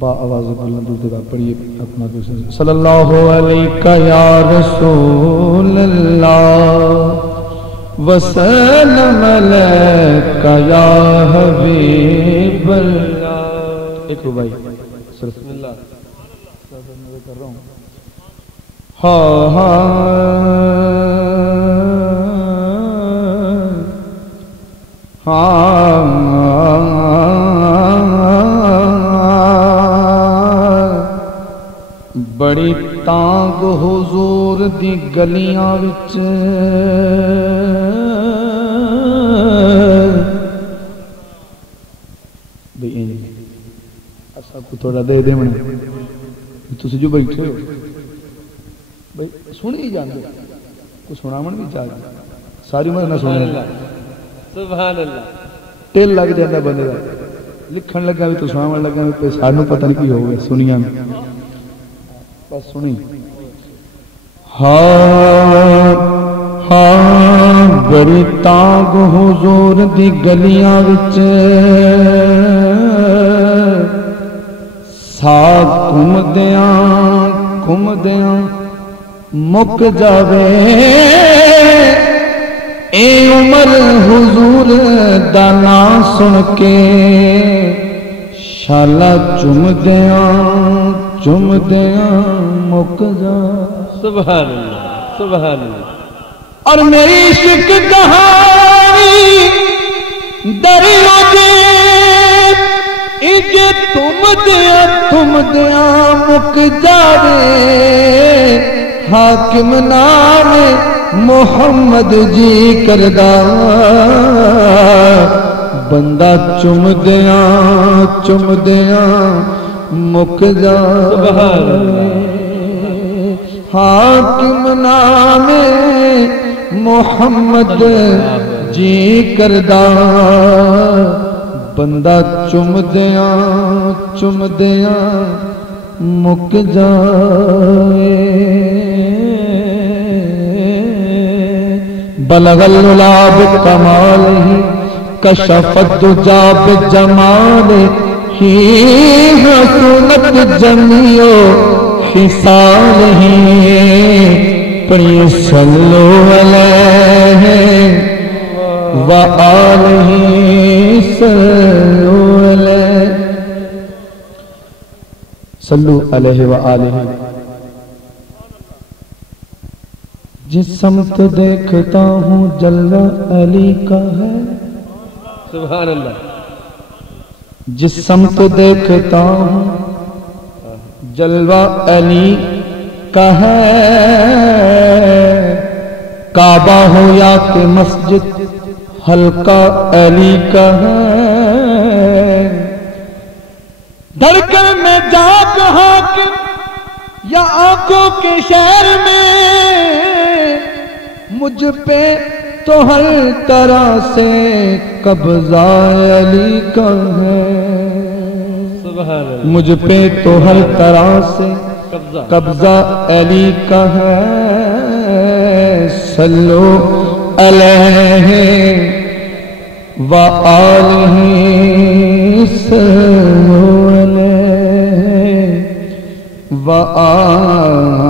با آواز بلند اردو پڑھیے اپنا صلی اللہ علیہ یا رسول اللہ وسلم علیک یا حبیب اللہ. ایک بھائی بسم اللہ کر رہا ہوں. بڑی تانگ حضور دی گلیاں وچ سب کو تھوڑا دے دے من تسی جو بیٹھے ہو بھائی سنی ہی جاندے کو سناون بھی چاہیے ساری عمر نہ سنے. سبحان اللہ ٹل لگ جاندا بندے دا لکھن لگا بھی تو سناون لگا بھی سانوں پتہ نہیں کی ہو گیا سنیا میں بس سنی. بڑی تانگ حضور دی گلیاں وچ ساتھ کم دیاں مک جاوے اے عمر حضور دا نام سن کے شالا چم دیاں مک جا. سبحان اللہ سبحان اللہ. اور میری عشق کہانی دریا دے اجے تم دیا مک جاوے حاکم نام محمد جی کردہ بندہ چم دیا مک جاوے حاکم نام محمد جی کردہ بندہ چم دیا مک جائے. بلغ العلا بکمالہ کشف الدجا بجمالہ حسنت جمیع خصالہ پڑھیے صلو علیہ وآلہ صلو علیہ وآلہ. جس سمت دیکھتا ہوں جلوہ علی کا ہے. سبحان اللہ. جس سمت دیکھتا ہوں جلوہ علی کا ہے کعبہ ہو یا کہ مسجد حلقہ علی کا ہے. دھڑکن میں جاگ حاکم یا آنکھوں کے شہر میں مجھ پہ تو ہر طرح سے قبضہ علی کا ہے. مجھ پہ تو ہر طرح سے قبضہ علی کا ہے. صلو علیہ وآلہ صلو علیہ وآلہ.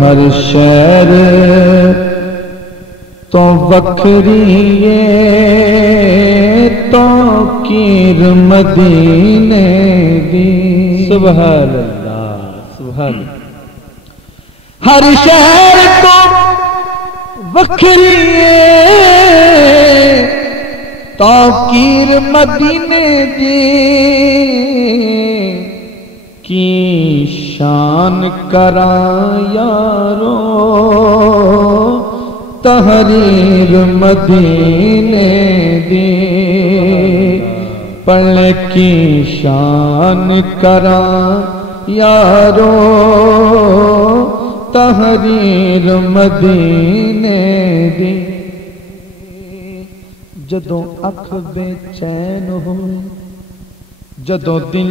ہر شہر تو وکھری تو کیر مدینے دی. سبحان اللہ سبحان اللہ. ہر شہر تو وکھری تو کیر مدینے دی کی شان کراں یارو تحریر مدینے دی. پڑھ کی شان کراں یارو تحریر مدینے دی. جدوں اکھ بے چین ہو جدوں دل